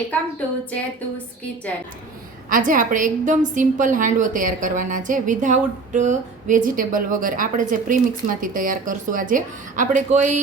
Welcome to ચેતુસ kitchen. આજે આપણે એકદમ સિમ્પલ હાંડવો તૈયાર કરવાના છે વિધાઉટ વેજીટેબલ વગર। આપણે જે પ્રીમિક્સમાંથી તૈયાર કરશું। આજે આપણે કોઈ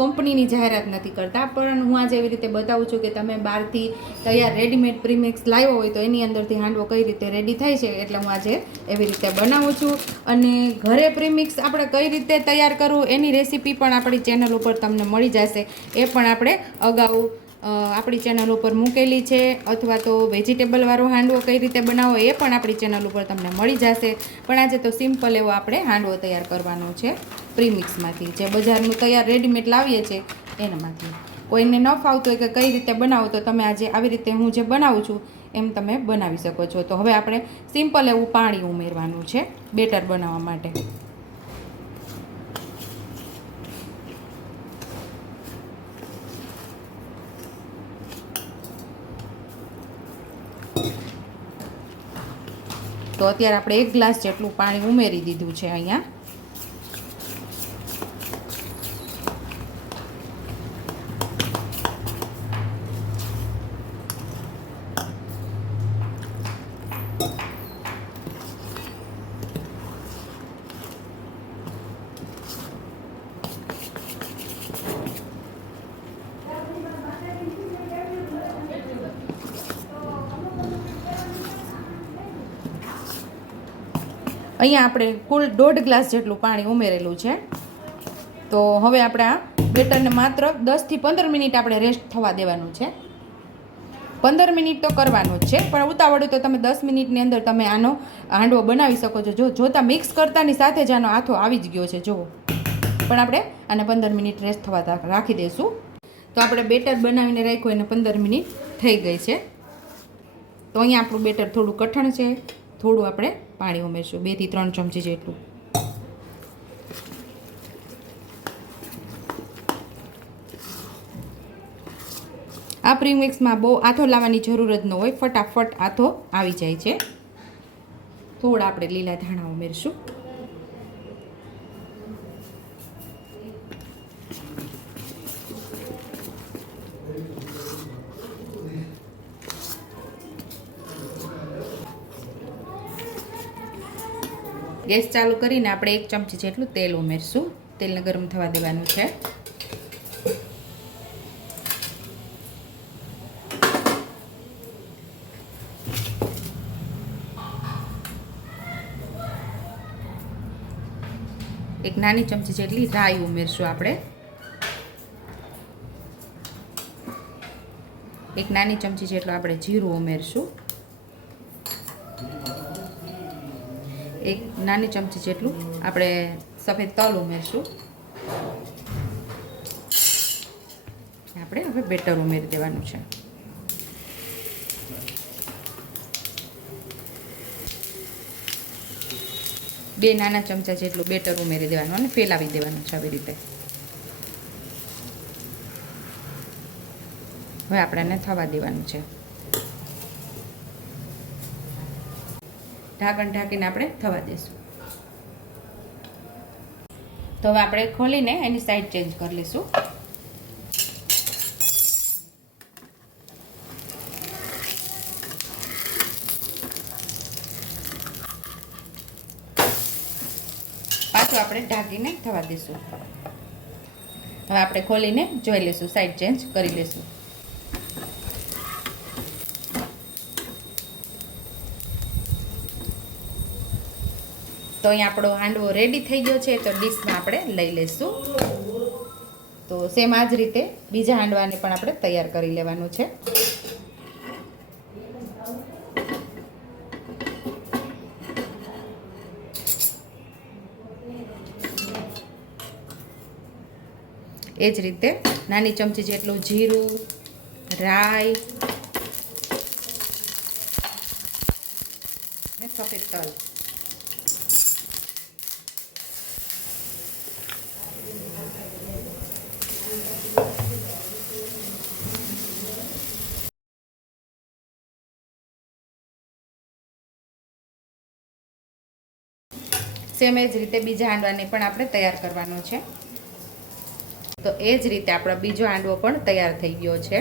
કંપનીની જાહેરાત નથી કરતા, પણ હું આજે એવી રીતે બતાવું છું કે તમે બહારથી તૈયાર રેડીમેડ પ્રીમિક્સ લાવ્યો હોય તો એની અંદરથી હાંડવો કઈ રીતે રેડી થાય છે, એટલે હું આજે એવી રીતે બનાવું છું। અને ઘરે પ્રીમિક્સ આપણે કઈ રીતે તૈયાર કરવું એની રેસીપી પણ આપણી ચેનલ ઉપર તમને મળી જશે। એ પણ આપણે અગાઉ આપણી ચેનલ ઉપર મૂકેલી છે, અથવા તો વેજીટેબલવાળો હાંડવો કઈ રીતે બનાવો એ પણ આપણી ચેનલ ઉપર તમને મળી જશે। પણ આજે તો સિમ્પલ એવો આપણે હાંડવો તૈયાર કરવાનો છે પ્રીમિક્સમાંથી, જે બજારનું તૈયાર રેડીમેડ લાવીએ છીએ એનામાંથી। કોઈને ન ફાવતું હોય કે કઈ રીતે બનાવો તો તમે આજે આવી રીતે હું જે બનાવું છું એમ તમે બનાવી શકો છો। તો હવે આપણે સિમ્પલ એવું પાણી ઉમેરવાનું છે બેટર બનાવવા માટે। તો અત્યારે આપણે 1 ગ્લાસ જેટલું પાણી ઉમેરી દીધું છે અહીંયા। અહીંયા આપણે કુલ 1.5 ગ્લાસ જેટલું પાણી ઉમેરેલું છે। તો હવે આપણે આ બેટરને માત્ર 10 થી 15 મિનિટ આપણે રેસ્ટ થવા દેવાનું છે। 15 મિનિટ તો કરવાનું જ છે, પણ ઉતાવળું તો તમે 10 મિનિટની અંદર તમે આનો હાંડવો બનાવી શકો છો। જોતા મિક્સ કરતાની સાથે જ આનો આથો આવી જ ગયો છે જુઓ, પણ આપણે આને 15 મિનિટ રેસ્ટ થવા રાખી દઈશું। તો આપણે બેટર બનાવીને રાખ્યું એને 15 મિનિટ થઈ ગઈ છે। તો અહીંયા આપણું બેટર થોડું કઠણ છે, થોડું આપણે પાણી ઉમેરશું 2 થી 3 ચમચી જેટલું। આ પ્રીમિક્સમાં બહુ આથો લાવવાની જરૂર જ ન હોય, ફટાફટ આથો આવી જાય છે। થોડા આપણે લીલા ધાણા ઉમેરશું। ગેસ ચાલુ કરીને આપણે 1 ચમચી જેટલું તેલ ઉમેરશું। તેલને ગરમ થવા દેવાનું છે। એક નાની ચમચી જેટલી રાઈ ઉમેરશું આપણે। એક નાની ચમચી જેટલું આપણે જીરું ઉમેરશું। એક નાની ચમચી જેટલું આપણે સફેદ તલ ઉમેરશું। આપણે હવે બેટર ઉમેરી દેવાનું છે। બે નાના ચમચા જેટલું બેટર ઉમેરી દેવાનું અને ફેલાવી દેવાનું છે આવી રીતે। હવે આપણે એને થવા દેવાનું છે। ઢાંકણ ઢાંકીને આપણે થવા દઈશું। તો હવે આપણે ખોલીને એની સાઈડ ચેન્જ કરી લઈશું। પાછું આપણે ઢાંકીને થવા દઈશું। હવે આપણે ખોલીને જોઈ લઈશું, સાઈડ ચેન્જ કરી લઈશું। તો અહીંયા આપણો હાંડવો રેડી થઈ ગયો છે। તો ડીશમાં આપણે લઈ લઈશું। તો સેમ આ જ રીતે બીજા હાંડવાને પણ આપણે તૈયાર કરી લેવાનું છે। એ જ રીતે નાની ચમચી જેટલું જીરું, રાઈ અને સફેદ તલ, સેમ એ જ રીતે બીજા હાંડવાને પણ આપણે તૈયાર કરવાનો છે। તો એ જ રીતે આપણો બીજો હાંડવો પણ તૈયાર થઈ ગયો છે।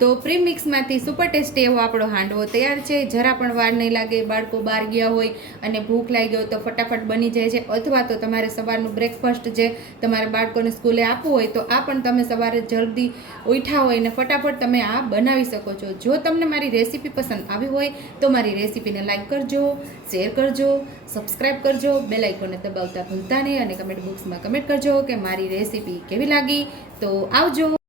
તો પ્રીમિક્સમાંથી સુપર ટેસ્ટી એવો આપણો હાંડવો તૈયાર છે. જરા પણ વાર નહીં લાગે. બાળકો બહાર ગયા હોય અને ભૂખ લાગી હોય તો ફટાફટ બની જાય છે. અથવા તો તમારે સવારનું બ્રેકફાસ્ટ જે તમારે બાળકોને સ્કૂલે આપવું હોય તો આ પણ તમે સવારે જલ્દી ઉઠ્યા હોય ને ફટાફટ તમે આ બનાવી શકો છો. જો તમને મારી રેસીપી પસંદ આવી હોય તો મારી રેસીપીને લાઈક કરજો, શેર કરજો, સબસ્ક્રાઈબ કરજો, બેલ આઇકોનને દબાવતા ભૂલતા નહીં અને કમેન્ટ બોક્સમાં કમેન્ટ કરજો કે મારી રેસીપી કેવી લાગી. તો આવજો.